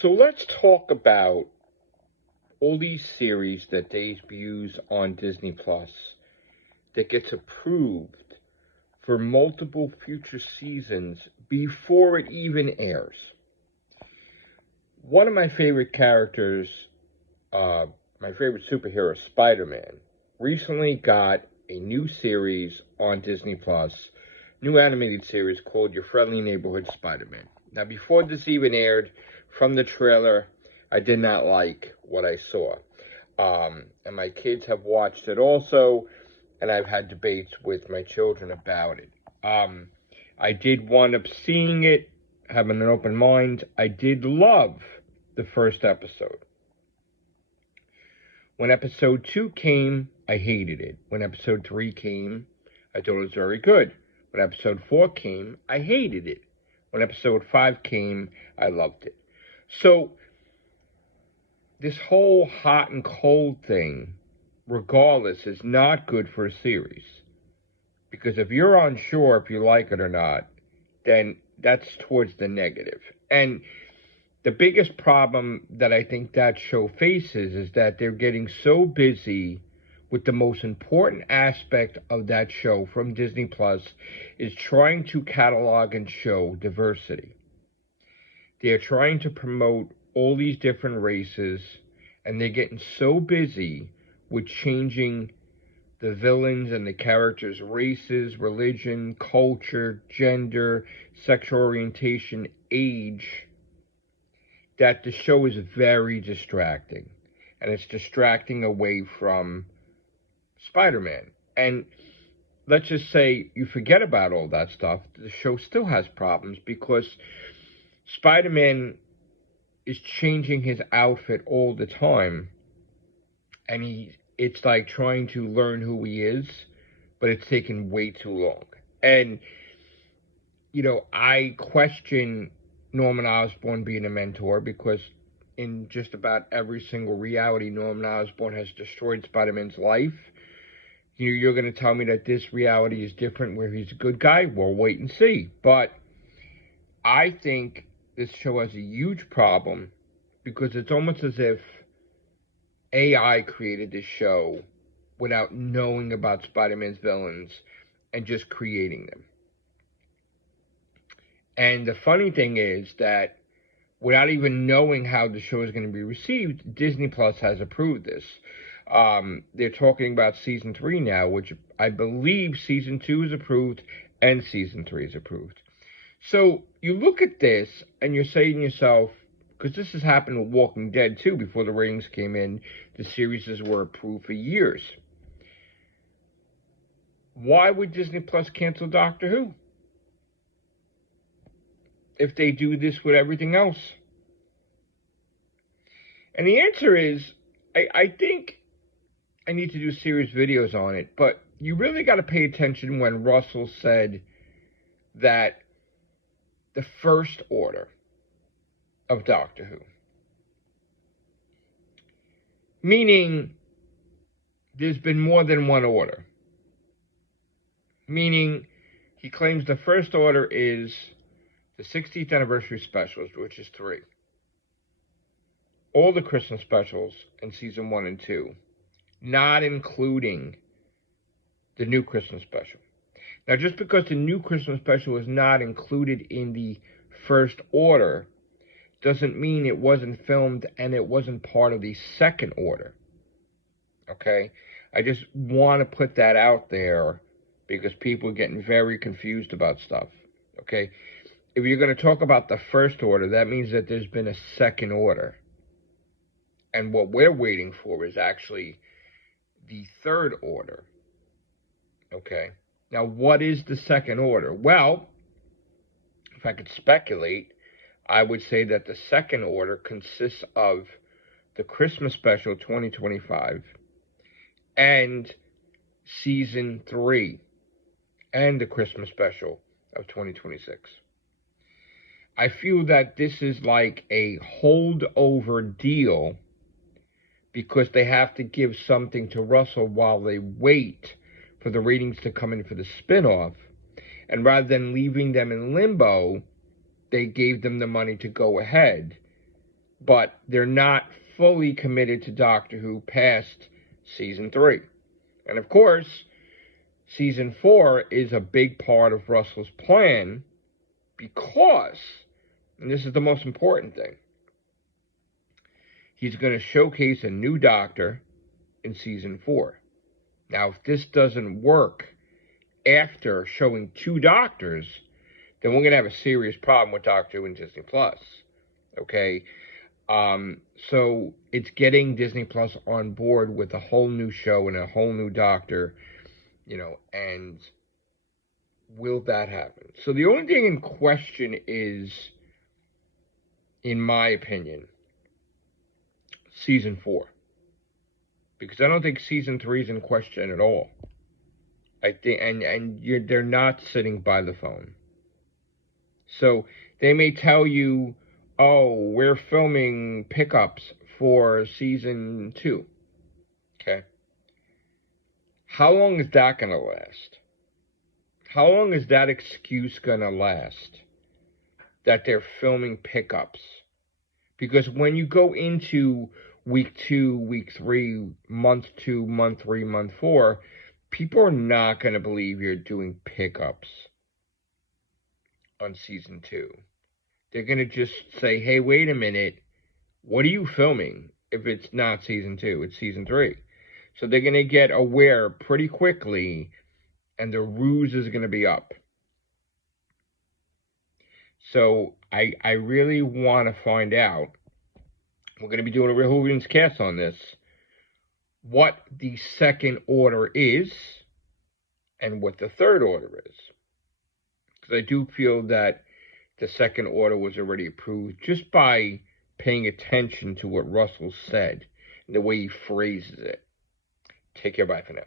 So let's talk about all these series that debuts on Disney Plus that gets approved for multiple future seasons before it even airs. One of my favorite characters, my favorite superhero, Spider-Man, recently got a new series on Disney Plus, new animated series called Your Friendly Neighborhood Spider-Man. Now, before this even aired, from the trailer, I did not like what I saw. And my kids have watched it also, and I've had debates with my children about it. I did wind up seeing it, having an open mind. I did love the first episode. When episode 2 came, I hated it. When episode 3 came, I thought it was very good. When episode 4 came, I hated it. When episode 5 came, I loved it. So, this whole hot and cold thing, regardless, is not good for a series. Because if you're unsure if you like it or not, then that's towards the negative. And the biggest problem that I think that show faces is that they're getting so busy with the most important aspect of that show from Disney Plus is trying to catalog and show diversity. They're trying to promote all these different races, and they're getting so busy with changing the villains and the characters' races, religion, culture, gender, sexual orientation, age, that the show is very distracting. And it's distracting away from Spider-Man. And let's just say you forget about all that stuff, the show still has problems because Spider-Man is changing his outfit all the time. And it's like trying to learn who he is, but it's taking way too long. And, I question Norman Osborn being a mentor because in just about every single reality, Norman Osborn has destroyed Spider-Man's life. You're going to tell me that this reality is different where he's a good guy? We'll wait and see. But I think this show has a huge problem because it's almost as if AI created this show without knowing about Spider-Man's villains and just creating them. And the funny thing is that without even knowing how the show is going to be received, Disney Plus has approved this. They're talking about season 3 now, which I believe season 2 is approved and season 3 is approved. So you look at this and you're saying to yourself, because this has happened with Walking Dead too, before the ratings came in, the series were approved for years. Why would Disney Plus cancel Doctor Who if they do this with everything else? And the answer is, I think I need to do serious videos on it, but you really got to pay attention when Russell said that the first order of Doctor Who, meaning there's been more than one order, meaning he claims the first order is the 60th anniversary specials, which is 3, all the Christmas specials in season 1 and 2, not including the new Christmas special. Now, just because the new Christmas special is not included in the first order doesn't mean it wasn't filmed and it wasn't part of the second order. Okay? I just want to put that out there because people are getting very confused about stuff. Okay? If you're going to talk about the first order, that means that there's been a second order. And what we're waiting for is actually the third order. Okay? Now, what is the second order? Well, if I could speculate, I would say that the second order consists of the Christmas special 2025 and season 3 and the Christmas special of 2026. I feel that this is like a holdover deal because they have to give something to Russell while they wait for the ratings to come in for the spinoff. And rather than leaving them in limbo, they gave them the money to go ahead. but they're not fully committed to Doctor Who past season 3. And of course, season 4 is a big part of Russell's plan because, and this is the most important thing, he's going to showcase a new Doctor in season 4. Now, if this doesn't work after showing 2 Doctors, then we're going to have a serious problem with Doctor Who and Disney Plus. Okay? So it's getting Disney Plus on board with a whole new show and a whole new Doctor, and will that happen? So the only thing in question is, in my opinion, season 4. Because I don't think season 3 is in question at all. I think, they're not sitting by the phone. So they may tell you, oh, we're filming pickups for season 2. Okay. How long is that going to last? How long is that excuse going to last? That they're filming pickups? Because when you go into week 2, week 3, month 2, month 3, month 4, people are not going to believe you're doing pickups on season 2. They're going to just say, hey, wait a minute, what are you filming if it's not season 2, it's season 3? So they're going to get aware pretty quickly, and the ruse is going to be up. So I really want to find out, we're going to be doing a Real Hooligans cast on this, what the second order is and what the third order is. Because I do feel that the second order was already approved just by paying attention to what Russell said and the way he phrases it. Take care, bye for now.